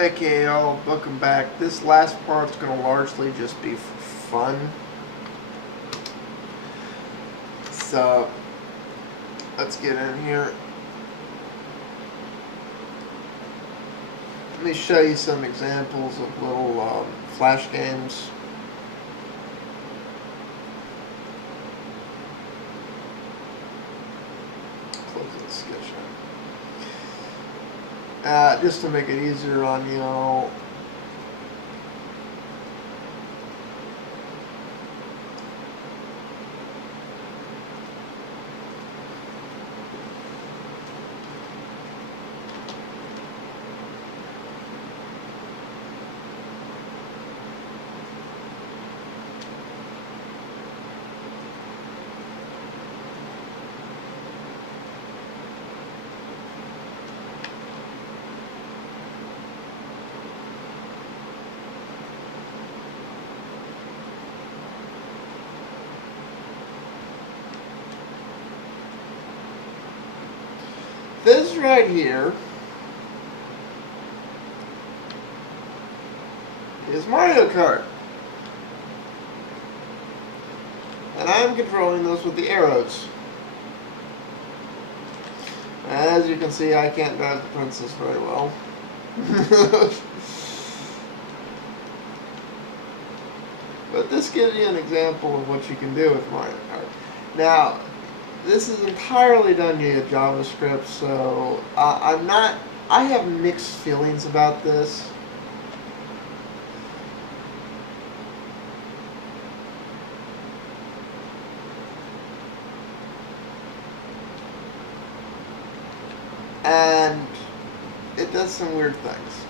Okay, y'all, welcome back. This last part's going to largely just be for fun. So, let's get in here. Let me show you some examples of little flash games. Close the sketch out. Just to make it easier on y'all. This right here is Mario Kart. And I'm controlling this with the arrows. And as you can see, I can't drive the princess very well. But this gives you an example of what you can do with Mario Kart. Now, this is entirely done via JavaScript, so I have mixed feelings about this. And it does some weird things.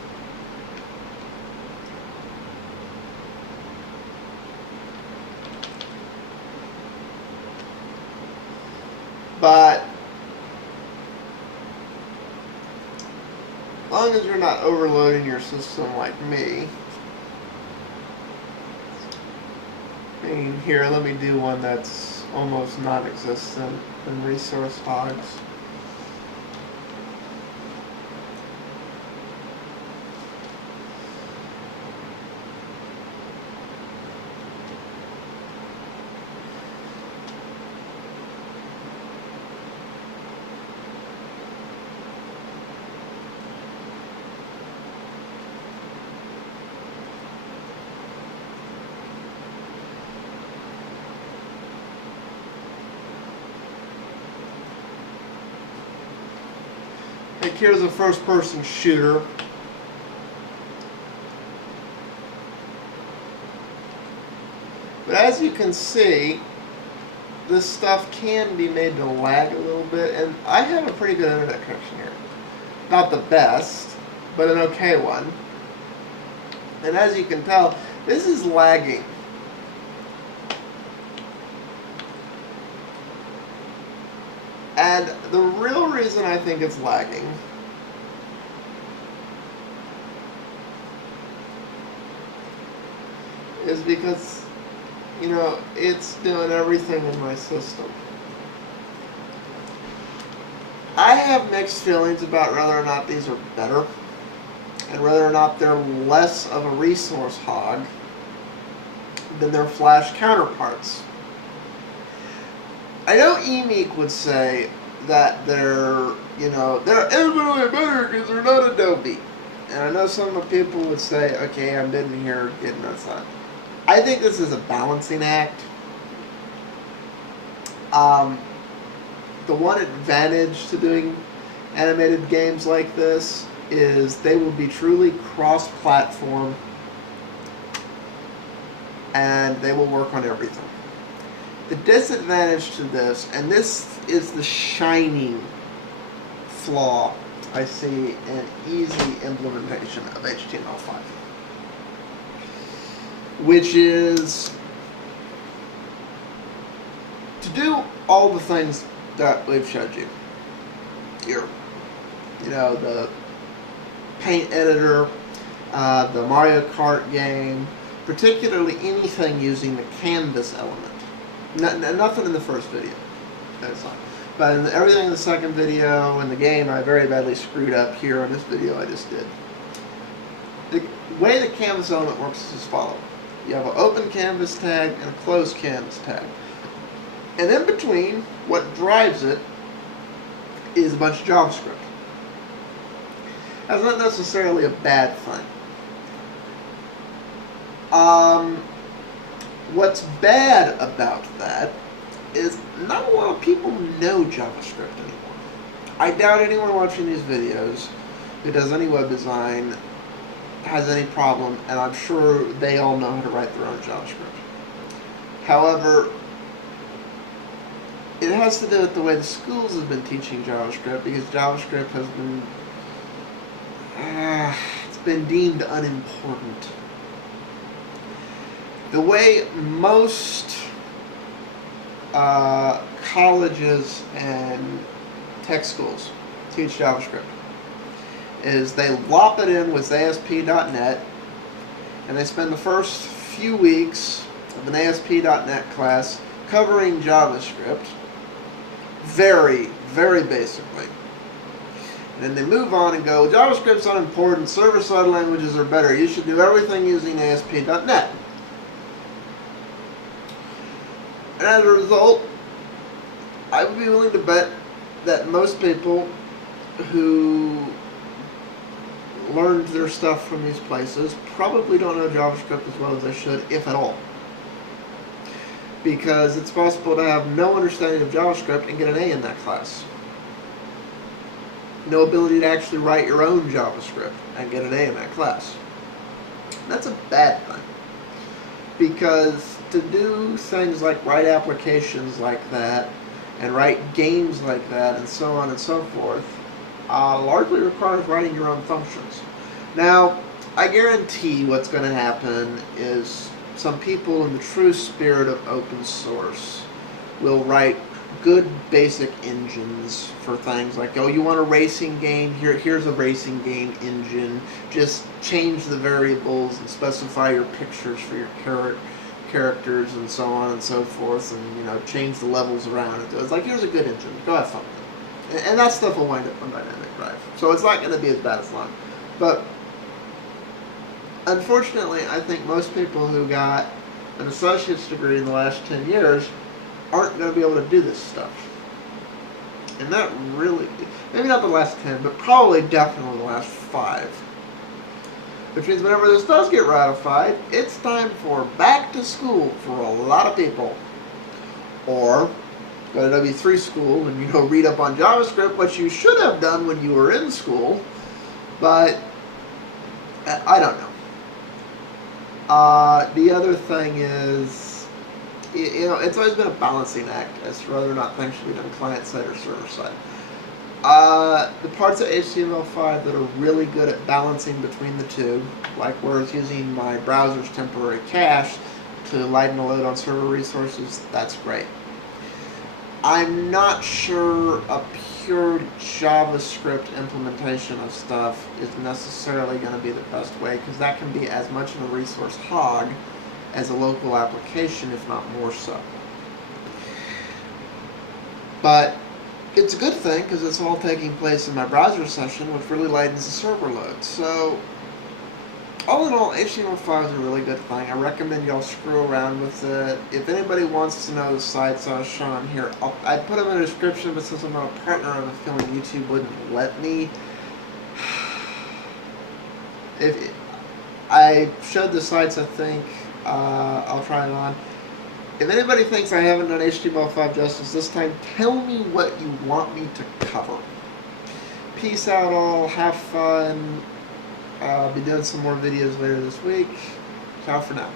But as long as you're not overloading your system like me. I mean, here, let me do one that's almost non-existent in resource hogs. Like, here's a first-person shooter. But as you can see, this stuff can be made to lag a little bit, and I have a pretty good internet connection here. Not the best, but an okay one. And as you can tell, this is lagging. And the real reason I think it's lagging is because, you know, it's doing everything in my system. I have mixed feelings about whether or not these are better and whether or not they're less of a resource hog than their Flash counterparts. I know eMeek would say that they're infinitely better because they're not Adobe. And I know some people would say, okay, I'm in here getting that side. I think this is a balancing act. The one advantage to doing animated games like this is they will be truly cross-platform and they will work on everything. The disadvantage to this, and this is the shining flaw I see in easy implementation of HTML5, which is to do all the things that we've showed you here. You know, the paint editor, the Mario Kart game, particularly anything using the canvas element. Nothing in the first video. That's fine. But everything in the second video and the game, I very badly screwed up here on this video I just did. The way the canvas element works is as follows. You have an open canvas tag and a closed canvas tag. And in between, what drives it is a bunch of JavaScript. That's not necessarily a bad thing. What's bad about that is not a lot of people know JavaScript anymore. I doubt anyone watching these videos who does any web design has any problem, and I'm sure they all know how to write their own JavaScript. However, it has to do with the way the schools have been teaching JavaScript, because JavaScript has been it's been deemed unimportant. The way most colleges and tech schools teach JavaScript is they lop it in with ASP.NET, and they spend the first few weeks of an ASP.NET class covering JavaScript very, very basically. And then they move on and go, JavaScript's unimportant, server-side languages are better, you should do everything using ASP.NET. And as a result, I would be willing to bet that most people who learned their stuff from these places probably don't know JavaScript as well as they should, if at all. Because it's possible to have no understanding of JavaScript and get an A in that class. No ability to actually write your own JavaScript and get an A in that class. That's a bad thing. Because to do things like write applications like that, and write games like that, and so on and so forth, largely requires writing your own functions. Now, I guarantee what's going to happen is some people in the true spirit of open source will write good basic engines for things like, oh, you want a racing game? Here's a racing game engine. Just change the variables and specify your pictures for your characters and so on and so forth, and change the levels around it. It's like, here's a good engine. Go have fun with it. And that stuff will wind up on Dynamic Drive. So it's not going to be as bad as long. But unfortunately, I think most people who got an associate's degree in the last 10 years aren't going to be able to do this stuff. And that really, maybe not the last 10, but probably definitely the last 5. Which means whenever this does get ratified, it's time for back to school for a lot of people. Or go to W3 school and read up on JavaScript, which you should have done when you were in school, but I don't know. The other thing is, it's always been a balancing act as to whether or not things should be done client-side or server-side. The parts of HTML5 that are really good at balancing between the two, like where it's using my browser's temporary cache to lighten the load on server resources, that's great. I'm not sure a pure JavaScript implementation of stuff is necessarily going to be the best way, because that can be as much of a resource hog as a local application, if not more so. But it's a good thing, because it's all taking place in my browser session, which really lightens the server load. So, all in all, HTML5 is a really good thing. I recommend y'all screw around with it. If anybody wants to know the sites I was showing here, I put them in the description, but since I'm not a partner, I have a feeling YouTube wouldn't let me. If I showed the sites, I think I'll try them on. If anybody thinks I haven't done HTML5 justice this time, tell me what you want me to cover. Peace out all, have fun. I'll be doing some more videos later this week. Ciao for now.